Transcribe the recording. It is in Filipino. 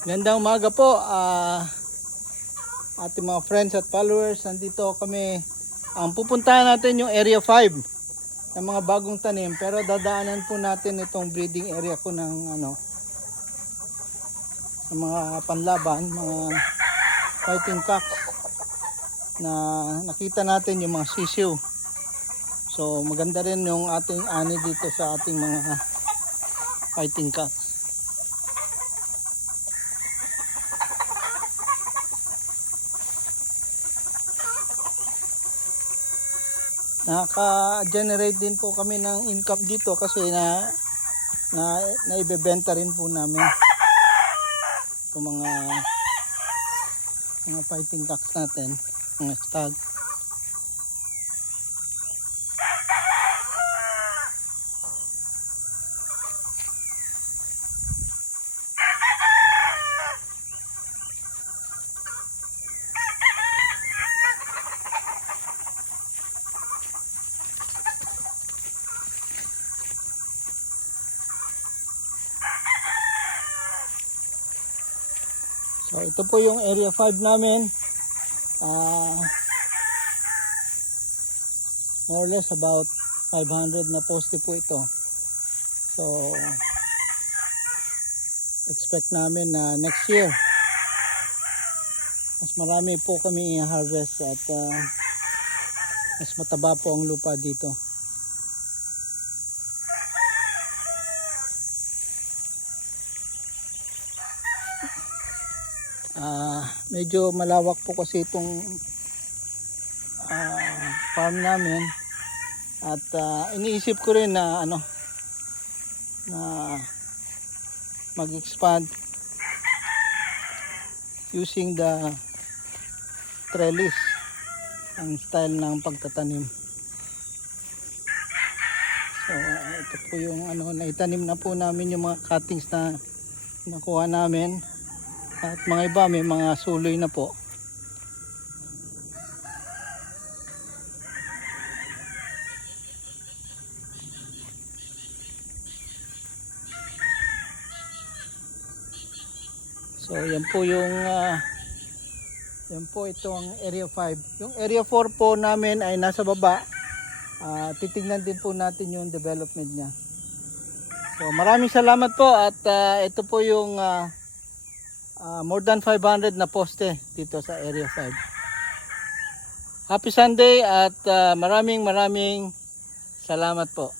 Gandang umaga po ating mga friends at followers. Nandito kami. Ang pupuntahan natin yung Area 5 ng mga bagong tanim. Pero dadaanan po natin itong breeding area ko ng mga panlaban, mga fighting cocks na nakita natin yung mga sisiw. So maganda rin yung ating ani dito sa ating mga fighting cocks. Naka-generate din po kami ng income dito kasi naibebenta rin po namin itong mga fighting cocks natin, mga stag. So ito po yung area 5 namin. More or less about 500 na poste po ito. So expect namin na next year mas marami po kami i-harvest at mas mataba po ang lupa dito. Medyo malawak po kasi itong farm namin at iniisip ko rin na na mag-expand using the trellis ang style ng pagtatanim. So ito po yung naitanim na po namin yung mga cuttings na nakuha namin. At mga iba may mga suloy na po. So yan po yung yan po itong area 5. Yung area 4 po namin ay nasa baba. Titingnan din po natin yung development niya. So maraming salamat po at ito po yung more than 500 na poste dito sa area 5. Happy Sunday at maraming salamat po.